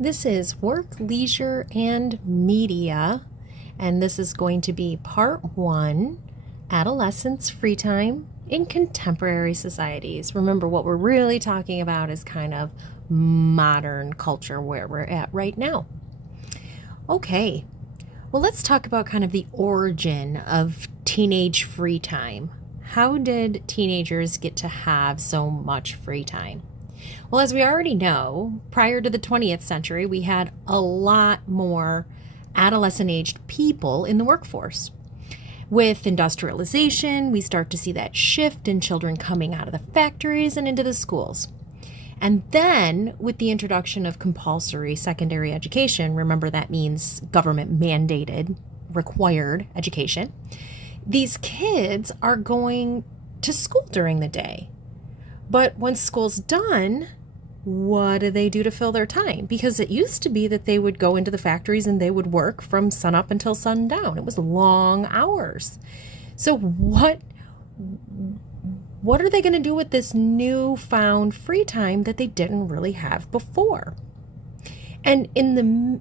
This is Work, Leisure, and Media, and this is going to be part one, Adolescence Free Time in Contemporary Societies. Remember, what we're really talking about is kind of modern culture where we're at right now. Okay, well, let's talk about kind of the origin of teenage free time. How did teenagers get to have so much free time? Well, as we already know, prior to the 20th century, we had a lot more adolescent aged people in the workforce. With industrialization, we start to see that shift in children coming out of the factories and into the schools. And then, with the introduction of compulsory secondary education, remember that means government mandated, required education, these kids are going to school during the day. But when school's done, what do they do to fill their time? Because it used to be that they would go into the factories and they would work from sunup until sundown. It was long hours. So what are they going to do with this newfound free time that they didn't really have before? And in the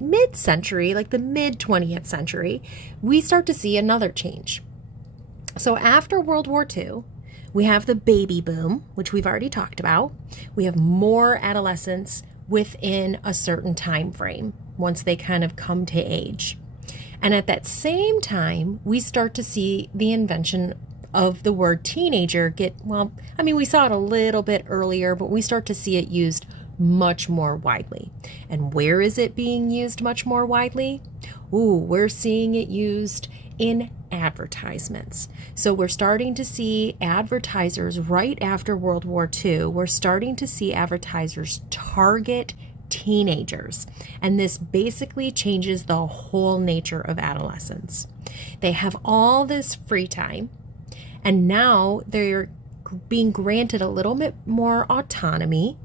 mid-century, like the mid-20th century, we start to see another change. So after World War II, we have the baby boom, which we've already talked about. We have more adolescents within a certain time frame once they kind of come to age. And at that same time, we start to see the invention of the word teenager we saw it a little bit earlier, but we start to see it used much more widely. And where is it being used much more widely? We're seeing it used in advertisements. So we're starting to see advertisers right after World War II. We're starting to see advertisers target teenagers. And this basically changes the whole nature of adolescence. They have all this free time, and now they're being granted a little bit more autonomy,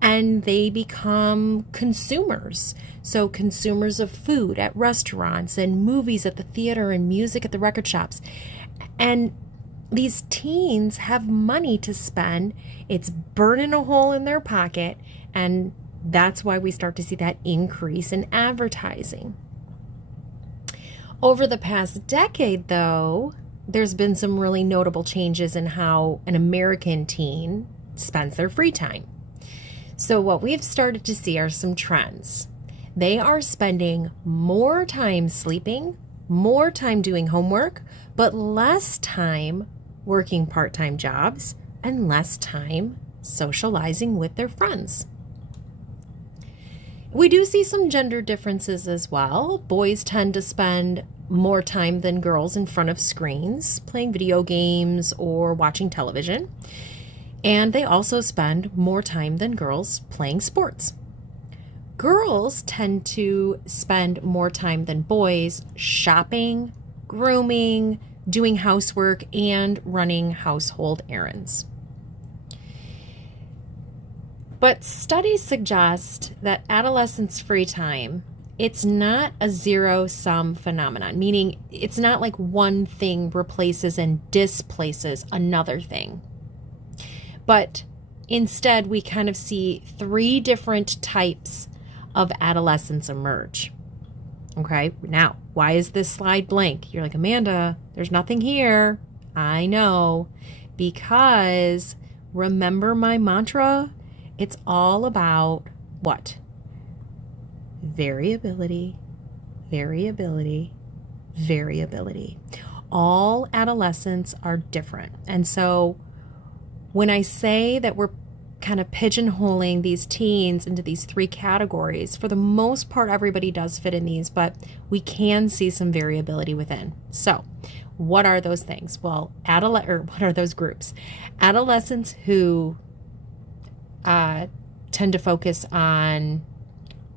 and they become consumers. So consumers of food at restaurants and movies at the theater and music at the record shops. And these teens have money to spend. It's burning a hole in their pocket. And that's why we start to see that increase in advertising. Over the past decade, though, there's been some really notable changes in how an American teen spends their free time. So what we've started to see are some trends. They are spending more time sleeping, more time doing homework, but less time working part-time jobs and less time socializing with their friends. We do see some gender differences as well. Boys tend to spend more time than girls in front of screens, playing video games or watching television. And they also spend more time than girls playing sports. Girls tend to spend more time than boys shopping, grooming, doing housework, and running household errands. But studies suggest that adolescents' free time, it's not a zero-sum phenomenon, meaning it's not like one thing replaces and displaces another thing. But instead, we kind of see three different types of adolescence emerge. Okay, now, why is this slide blank? You're like, Amanda, there's nothing here. I know, because remember my mantra? It's all about what? Variability, variability, variability. All adolescents are different. And so when I say that we're kind of pigeonholing these teens into these three categories, for the most part, everybody does fit in these, but we can see some variability within. So what are those things? Well, what are those groups? Adolescents who tend to focus on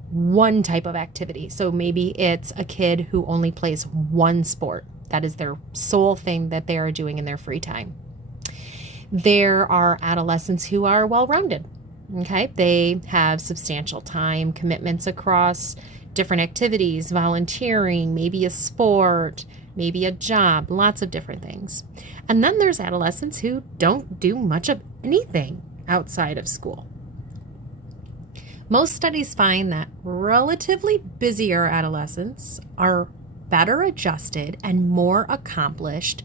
one type of activity. So maybe it's a kid who only plays one sport. That is their sole thing that they are doing in their free time. There are adolescents who are well-rounded. Okay, they have substantial time commitments across different activities, volunteering, maybe a sport, maybe a job, lots of different things. And then there's adolescents who don't do much of anything outside of school. Most studies find that relatively busier adolescents are better adjusted and more accomplished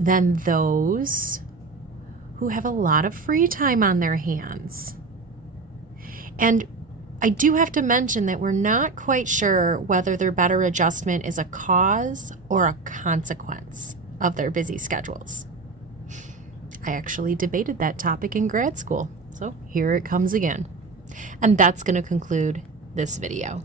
than those who have a lot of free time on their hands. And I do have to mention that we're not quite sure whether their better adjustment is a cause or a consequence of their busy schedules. I actually debated that topic in grad school, so here it comes again. And that's going to conclude this video.